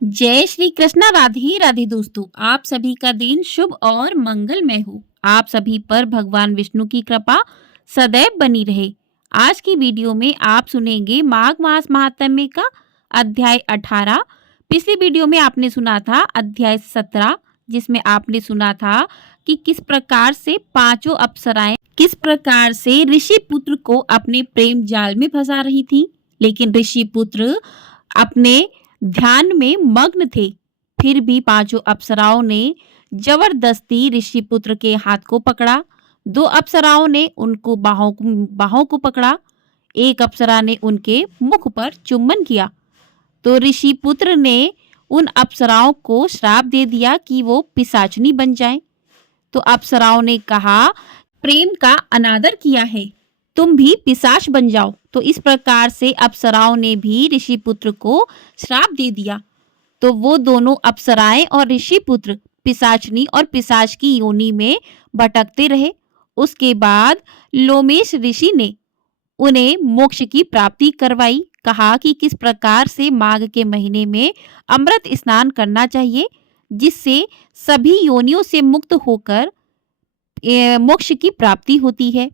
जय श्री कृष्णा। राधे राधे दोस्तों, आप सभी का दिन शुभ और मंगलमय हो। आप सभी पर भगवान विष्णु की कृपा सदैव बनी रहे। आज की वीडियो में आप सुनेंगे माघ मास महात्म्य का अध्याय 18। पिछली वीडियो में आपने सुना था अध्याय 17, जिसमें आपने सुना था कि किस प्रकार से पांचों अप्सराएं किस प्रकार से ऋषि पुत्र को अपने प्रेम जाल में फंसा रही थी, लेकिन ऋषि पुत्र अपने ध्यान में मग्न थे। फिर भी पांचों अप्सराओं ने जबरदस्ती ऋषिपुत्र के हाथ को पकड़ा। दो अप्सराओं ने उनको बाहों को पकड़ा। एक अप्सरा ने उनके मुख पर चुम्बन किया। तो ऋषिपुत्र ने उन अप्सराओं को श्राप दे दिया कि वो पिशाचनी बन जाएं। तो अप्सराओं ने कहा, प्रेम का अनादर किया है, तुम भी पिशाच बन जाओ। तो इस प्रकार से अप्सराओं ने भी ऋषिपुत्र को श्राप दे दिया। तो वो दोनों अप्सराएं और ऋषिपुत्र पिशाचनी और पिशाच की योनि में भटकते रहे। उसके बाद लोमेश ऋषि ने उन्हें मोक्ष की प्राप्ति करवाई। कहा कि किस प्रकार से माघ के महीने में अमृत स्नान करना चाहिए, जिससे सभी योनियों से मुक्त होकर मोक्ष की प्राप्ति होती है।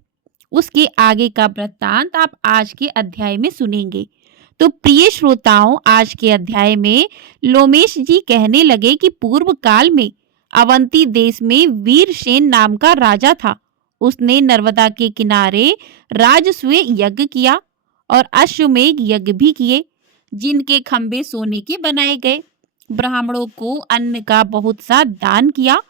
उसके आगे का वृत्तांत आप आज के अध्याय में सुनेंगे। तो प्रिय श्रोताओं, आज के अध्याय में लोमेश जी कहने लगे कि पूर्व काल में अवंती देश में वीरसेन नाम का राजा था। उसने नर्मदा के किनारे राजसूय यज्ञ किया और अश्वमेध यज्ञ भी किए, जिनके खंभे सोने के बनाए गए। ब्राह्मणों को अन्न का बहुत सा दान किया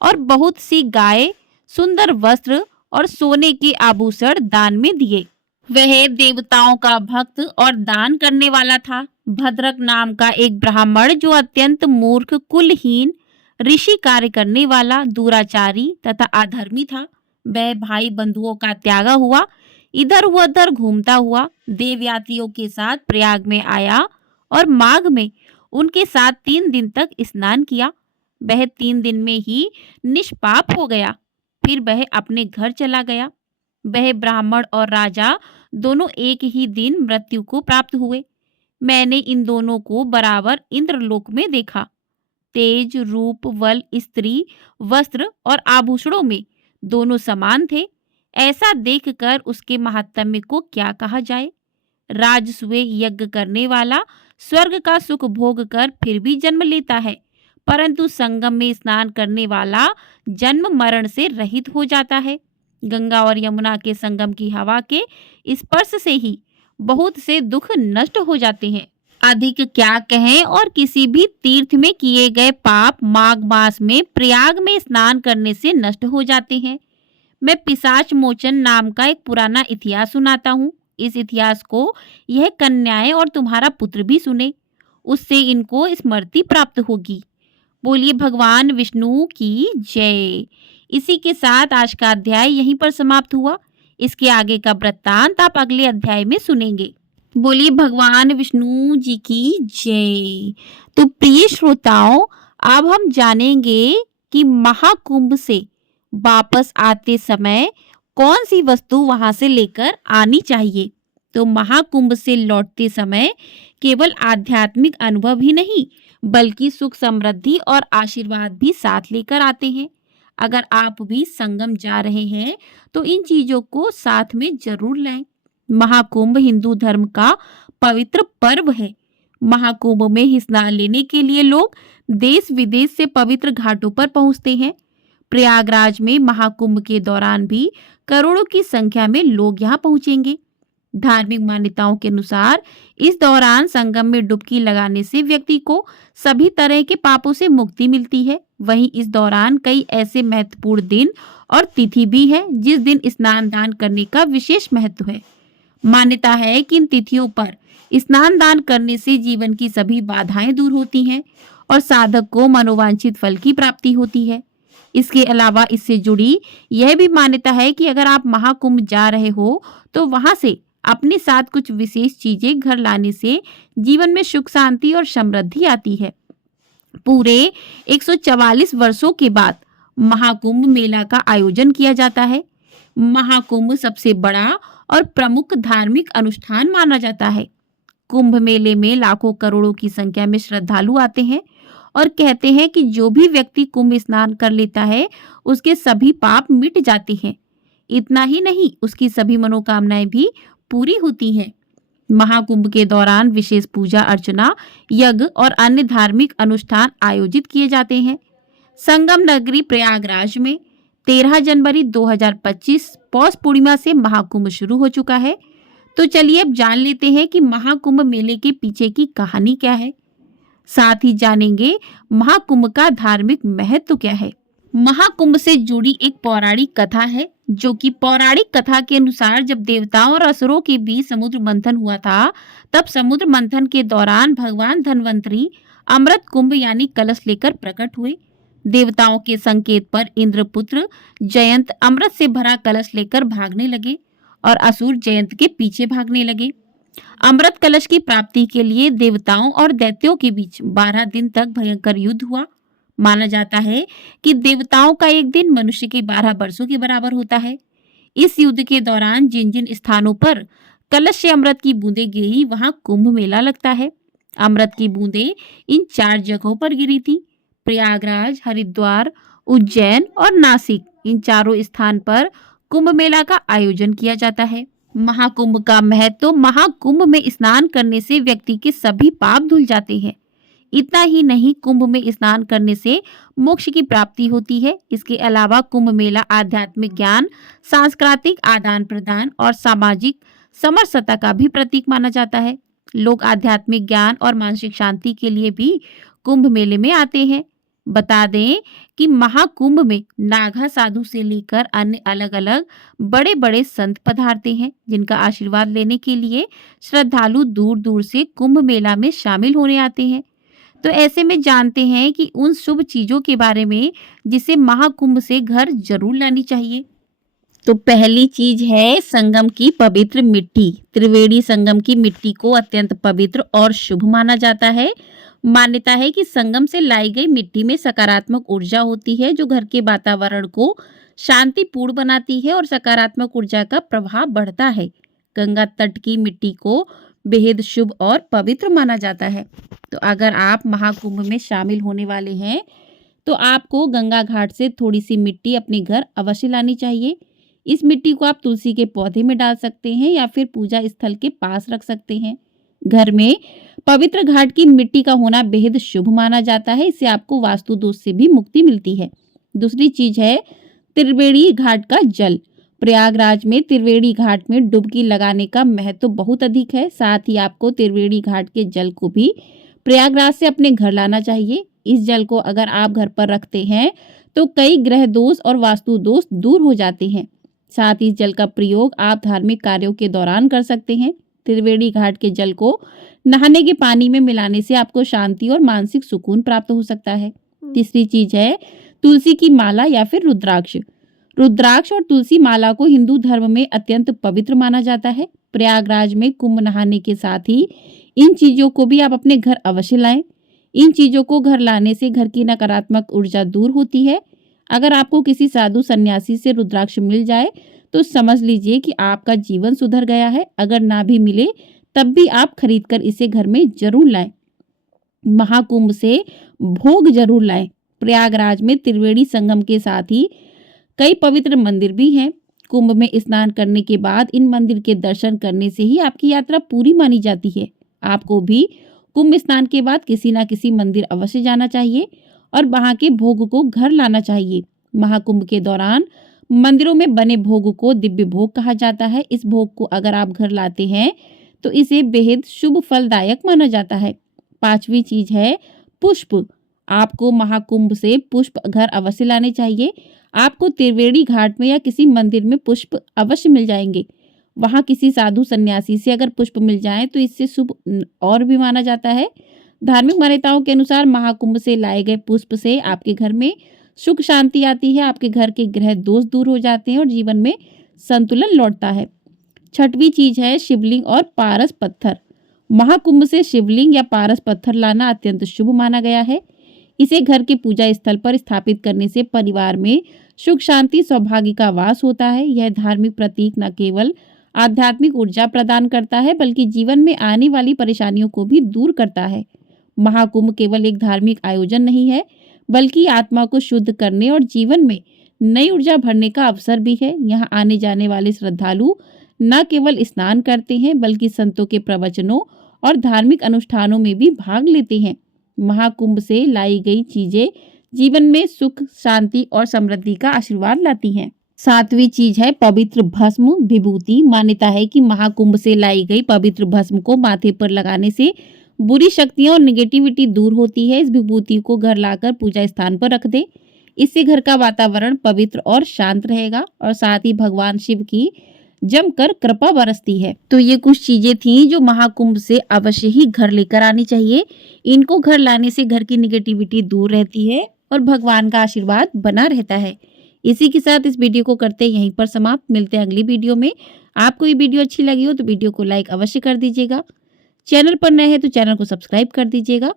और बहुत सी गाय, सुंदर वस्त्र और सोने के आभूषण दान में दिए। वह देवताओं का भक्त और दान करने वाला था। भद्रक नाम का एक ब्राह्मण, जो अत्यंत मूर्ख, कुलहीन, ऋषि कार्य करने वाला, दुराचारी तथा अधर्मी था, वह भाई बंधुओं का त्यागा हुआ इधर उधर घूमता हुआ देवयात्रियों के साथ प्रयाग में आया और माघ में उनके साथ 3 दिन तक स्नान किया। वह 3 दिन में ही निष्पाप हो गया। फिर वह अपने घर चला गया। वह ब्राह्मण और राजा दोनों एक ही दिन मृत्यु को प्राप्त हुए। मैंने इन दोनों को बराबर इंद्रलोक में देखा। तेज, रूप, बल, स्त्री, वस्त्र और आभूषणों में दोनों समान थे। ऐसा देखकर उसके महात्म्य को क्या कहा जाए। राजसूय यज्ञ करने वाला स्वर्ग का सुख भोग कर फिर भी जन्म लेता है, परंतु संगम में स्नान करने वाला जन्म मरण से रहित हो जाता है। गंगा और यमुना के संगम की हवा के स्पर्श से ही बहुत से दुख नष्ट हो जाते हैं। अधिक क्या कहें, और किसी भी तीर्थ में किए गए पाप माघ मास में प्रयाग में स्नान करने से नष्ट हो जाते हैं। मैं पिशाच मोचन नाम का एक पुराना इतिहास सुनाता हूँ। इस इतिहास को यह कन्याएं और तुम्हारा पुत्र भी सुने, उससे इनको स्मृति प्राप्त होगी। बोलिए भगवान विष्णु की जय। इसी के साथ आज का अध्याय यहीं पर समाप्त हुआ। इसके आगे का वृत्तांत आप अगले अध्याय में सुनेंगे। बोलिए भगवान विष्णु जी की जय। तो प्रिय श्रोताओं, अब हम जानेंगे कि महाकुंभ से वापस आते समय कौन सी वस्तु वहां से लेकर आनी चाहिए। तो महाकुंभ से लौटते समय केवल आध्यात्मिक अनुभव ही नहीं, बल्कि सुख, समृद्धि और आशीर्वाद भी साथ लेकर आते हैं। अगर आप भी संगम जा रहे हैं तो इन चीजों को साथ में जरूर लाएं। महाकुंभ हिंदू धर्म का पवित्र पर्व है। महाकुंभ में स्नान लेने के लिए लोग देश विदेश से पवित्र घाटों पर पहुंचते हैं। प्रयागराज में महाकुंभ के दौरान भी करोड़ों की संख्या में लोग यहाँ पहुंचेंगे। धार्मिक मान्यताओं के अनुसार इस दौरान संगम में डुबकी लगाने से व्यक्ति को सभी तरह के पापों से मुक्ति मिलती है। वहीं इस दौरान कई ऐसे महत्वपूर्ण दिन और तिथि भी है जिस दिन स्नान दान करने का विशेष महत्व है। मान्यता है कि इन तिथियों पर स्नान दान करने से जीवन की सभी बाधाएं दूर होती हैं और साधक को मनोवांछित फल की प्राप्ति होती है। इसके अलावा इससे जुड़ी यह भी मान्यता है कि अगर आप महाकुंभ जा रहे हो तो वहां से अपने साथ कुछ विशेष चीजें घर लाने से जीवन में सुख, शांति और समृद्धि आती है। पूरे 144 वर्षों के बाद महाकुंभ मेला का आयोजन किया जाता है। महाकुंभ सबसे बड़ा और प्रमुख धार्मिक अनुष्ठान माना जाता है। कुंभ मेले में लाखों करोड़ों की संख्या में श्रद्धालु आते हैं और कहते हैं कि जो भी व्यक्ति कुंभ स्नान कर लेता है उसके सभी पाप मिट जाते हैं। इतना ही नहीं, उसकी सभी मनोकामनाएं भी पूरी होती हैं। महाकुंभ के दौरान विशेष पूजा अर्चना, यज्ञ और अन्य धार्मिक अनुष्ठान आयोजित किए जाते हैं। संगम नगरी प्रयागराज में 13 जनवरी 2025 पौष पूर्णिमा से महाकुंभ शुरू हो चुका है। तो चलिए अब जान लेते हैं कि महाकुंभ मेले के पीछे की कहानी क्या है। साथ ही जानेंगे महाकुंभ का धार्मिक महत्व क्या है। महाकुंभ से जुड़ी एक पौराणिक कथा है, जो कि पौराणिक कथा के अनुसार जब देवताओं और असुरों के बीच समुद्र मंथन हुआ था, तब समुद्र मंथन के दौरान भगवान धन्वंतरी अमृत कुंभ यानी कलश लेकर प्रकट हुए। देवताओं के संकेत पर इंद्रपुत्र जयंत अमृत से भरा कलश लेकर भागने लगे और असुर जयंत के पीछे भागने लगे। अमृत कलश की प्राप्ति के लिए देवताओं और दैत्यों के बीच 12 दिन तक भयंकर युद्ध हुआ। माना जाता है कि देवताओं का एक दिन मनुष्य के 12 वर्षों के बराबर होता है। इस युद्ध के दौरान जिन जिन स्थानों पर कलश से अमृत की बूंदें गिरी, वहां कुंभ मेला लगता है। अमृत की बूंदें इन 4 जगहों पर गिरी थी: प्रयागराज, हरिद्वार, उज्जैन और नासिक। इन चारों स्थान पर कुंभ मेला का आयोजन किया जाता है। महाकुंभ का महत्व: महाकुंभ में स्नान करने से व्यक्ति के सभी पाप धुल जाते हैं। इतना ही नहीं, कुंभ में स्नान करने से मोक्ष की प्राप्ति होती है। इसके अलावा कुंभ मेला आध्यात्मिक ज्ञान, सांस्कृतिक आदान प्रदान और सामाजिक समरसता का भी प्रतीक माना जाता है। लोग आध्यात्मिक ज्ञान और मानसिक शांति के लिए भी कुंभ मेले में आते हैं। बता दें कि महाकुंभ में नागा साधु से लेकर अन्य अलग अलग बड़े बड़े संत पधारते हैं, जिनका आशीर्वाद लेने के लिए श्रद्धालु दूर दूर से कुंभ मेला में शामिल होने आते हैं। तो ऐसे में जानते हैं कि उन शुभ चीजों के बारे में जिसे महाकुंभ से घर जरूर लानी चाहिए। तो पहली चीज है संगम की पवित्र मिट्टी। त्रिवेणी संगम की मिट्टी को अत्यंत पवित्र और शुभ माना जाता है। मान्यता है कि संगम से लाई गई मिट्टी में सकारात्मक ऊर्जा होती है, जो घर के वातावरण को शांतिपूर्ण बनाती है और सकारात्मक ऊर्जा का प्रभाव बढ़ता है। गंगा तट की मिट्टी को बेहद शुभ और पवित्र माना जाता है। तो अगर आप महाकुंभ में शामिल होने वाले हैं तो आपको गंगा घाट से थोड़ी सी मिट्टी अपने घर अवश्य लानी चाहिए। इस मिट्टी को आप तुलसी के पौधे में डाल सकते हैं या फिर पूजा स्थल के पास रख सकते हैं। घर में पवित्र घाट की मिट्टी का होना बेहद शुभ माना जाता है। इससे आपको वास्तु दोष से भी मुक्ति मिलती है। दूसरी चीज है त्रिवेणी घाट का जल। प्रयागराज में त्रिवेणी घाट में डुबकी लगाने का महत्व बहुत अधिक है। साथ ही आपको त्रिवेणी घाट के जल को भी प्रयागराज से अपने घर लाना चाहिए। इस जल को अगर आप घर पर रखते हैं तो कई ग्रह दोष और वास्तु दोष दूर हो जाते हैं। साथ ही इस जल का प्रयोग आप धार्मिक कार्यों के दौरान कर सकते हैं। त्रिवेणी घाट के जल को नहाने के पानी में मिलाने से आपको शांति और मानसिक सुकून प्राप्त हो सकता है। तीसरी चीज है तुलसी की माला या फिर रुद्राक्ष। रुद्राक्ष और तुलसी माला को हिंदू धर्म में अत्यंत पवित्र माना जाता है। प्रयागराज में कुंभ नहाने के साथ ही इन चीजों को भी आप अपने घर अवश्य लाएं। इन चीजों को घर लाने से घर की नकारात्मक ऊर्जा दूर होती है। अगर आपको किसी साधु सन्यासी से रुद्राक्ष मिल जाए तो समझ लीजिए कि आपका जीवन सुधर गया है। अगर ना भी मिले तब भी आप खरीदकर इसे घर में जरूर लाएं। महाकुंभ से भोग जरूर लाएं। प्रयागराज में त्रिवेणी संगम के साथ ही कई पवित्र मंदिर भी हैं। कुंभ में स्नान करने के बाद इन मंदिर के दर्शन करने से ही आपकी यात्रा पूरी मानी जाती है। आपको भी कुंभ स्नान के बाद किसी न किसी मंदिर अवश्य जाना चाहिए और वहां के भोग को घर लाना चाहिए। महाकुंभ के दौरान मंदिरों में बने भोग को दिव्य भोग कहा जाता है। इस भोग को अगर आप घर लाते हैं तो इसे बेहद शुभ फलदायक माना जाता है। पांचवी चीज है पुष्प। आपको महाकुंभ से पुष्प घर अवश्य लाने चाहिए। आपको त्रिवेणी घाट में या किसी मंदिर में पुष्प अवश्य मिल जाएंगे। वहां किसी साधु सन्यासी से अगर पुष्प मिल जाए तो इससे शुभ और भी माना जाता है। धार्मिक मान्यताओं के अनुसार महाकुंभ से लाए गए पुष्प से आपके घर में सुख शांति आती है। आपके घर के ग्रह दोष दूर हो जाते हैं और जीवन में संतुलन लौटता है। छठवीं चीज है शिवलिंग और पारस पत्थर। महाकुंभ से शिवलिंग या पारस पत्थर लाना अत्यंत शुभ माना गया है। इसे घर के पूजा स्थल पर स्थापित करने से परिवार में सुख शांति सौभाग्य का वास होता है। यह धार्मिक प्रतीक न केवल आध्यात्मिक ऊर्जा प्रदान करता है बल्कि जीवन में आने वाली परेशानियों को भी दूर करता है। महाकुंभ केवल एक धार्मिक आयोजन नहीं है, बल्कि आत्मा को शुद्ध करने और जीवन में नई ऊर्जा भरने का अवसर भी है। यहाँ आने जाने वाले श्रद्धालु न केवल स्नान करते हैं, बल्कि संतों के प्रवचनों और धार्मिक अनुष्ठानों में भी भाग लेते हैं। महाकुंभ से लाई गई चीजें जीवन में सुख, शांति और समृद्धि का आशीर्वाद लाती हैं। सातवीं चीज है पवित्र भस्म विभूति। मान्यता है कि महाकुंभ से लाई गई पवित्र भस्म को माथे पर लगाने से बुरी शक्तियां और निगेटिविटी दूर होती है। इस विभूति को घर लाकर पूजा स्थान पर रख दे। इससे घर का वातावरण पवित्र और शांत रहेगा और साथ ही भगवान शिव की जमकर कृपा बरसती है। तो ये कुछ चीजें थी जो महाकुंभ से अवश्य ही घर लेकर आनी चाहिए। इनको घर लाने से घर की निगेटिविटी दूर रहती है और भगवान का आशीर्वाद बना रहता है। इसी के साथ इस वीडियो को करते हैं यहीं पर समाप्त। मिलते हैं अगली वीडियो में। आपको ये वीडियो अच्छी लगी हो तो वीडियो को लाइक अवश्य कर दीजिएगा। चैनल पर नए हैं तो चैनल को सब्सक्राइब कर दीजिएगा।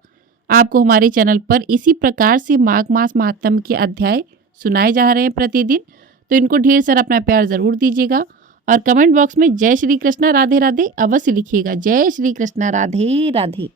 आपको हमारे चैनल पर इसी प्रकार से माघ मास महात्म्य के अध्याय सुनाए जा रहे हैं प्रतिदिन, तो इनको ढेर सारा अपना प्यार जरूर दीजिएगा और कमेंट बॉक्स में जय श्री कृष्णा राधे राधे अवश्य लिखिएगा। जय श्री कृष्णा राधे राधे।